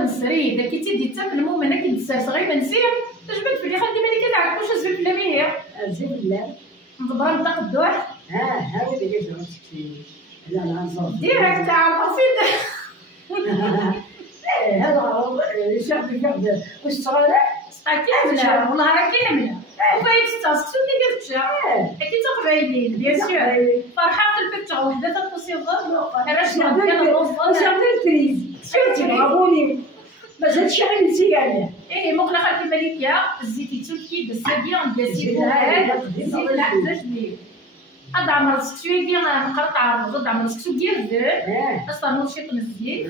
ونسري اذا كنتي دي حتى في المهم انا كنتسال صغير منسير تجبد في اللي خدي بالك كاع واش زيد لا ميه زيد لا نضبر نطق الدوح هذا اللي جاتك لا لا نصوت ديريكت تاع القصيده هذا غرض الشعب الكبد واش صغار كامله والله راه كامله وفايت التاسك شنو اللي كتمشى اكيد تقبايلين بيان سور فرحه في الفتره وحده تتصيفر راه شنو كان الوصفه شنو البريز شفتي برافولي ما زادش عندي سيجاره ايه مقله خالتي الملكه الزيت يتركي بالسابيان ديال السيفوهات زيت لحتى جميل هذا عمر سكسوي ديال نقرا تعرض ضد عمر سكسو ديال دو اصلا نوشيط من الزيت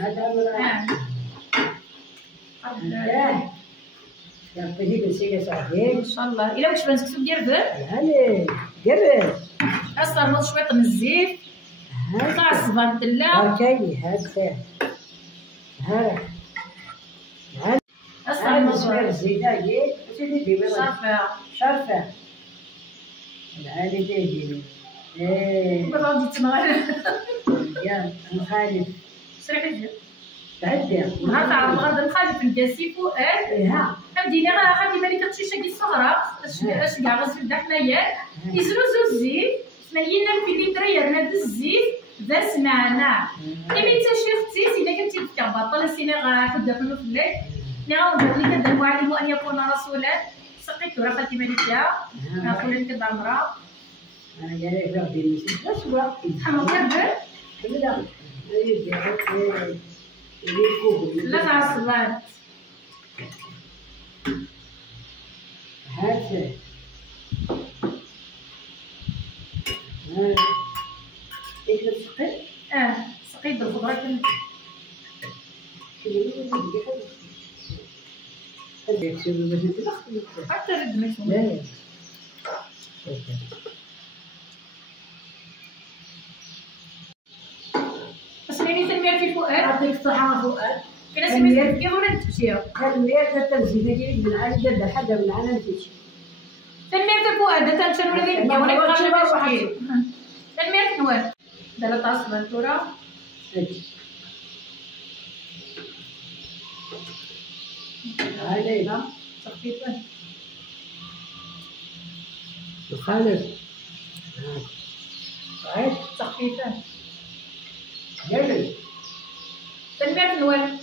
يعطيه بالسيجاره صاحبي ان شاء الله الا واش بان سكسو ديال دو يعني قرب اصلا نوض شويه من الزيت قطع الصبار الدله بركاي هذا ها اصلا نصبر الزيت هاي سيدي ديما شرفه العالي ديالي غادي تنغال يا نخالف سريع تعدي نهار تعرف غادي نخالف نداسي فؤاد ها مدينه راه خدي بالك الشيشه ديال الصغرى اش كاع غزل د حنايا يزروزو الزيت سمينا في اللي دريرنا بالزيت ذا سمعنا اللي شي اختي اذا كنتي بطل سينا غاخد في الليل نعاود لك المعلم ان يكون رسولا سقيت راه خالتي مالكه ناكل لك العمره انا جاي في غدي واش هو حمض كبر لا لا تعصبات هات ايش بتسقي؟ سقيت بالخضره كنت حتى رد مشمول لا اسمعني تنمير في فؤاد يعطيك الصحة فؤاد كاين سميت كيف ولا تمشي تنمير تتنزيل ديالك من عند جد حدا من عند نتيجة تنمير في فؤاد تنمشي ولا ديك ولا كرجه واحد تنمير في نوال دابا طاس بنتورا علينا تخفيفا وخالد صحيح تخفيفا جميل تنمير في نوال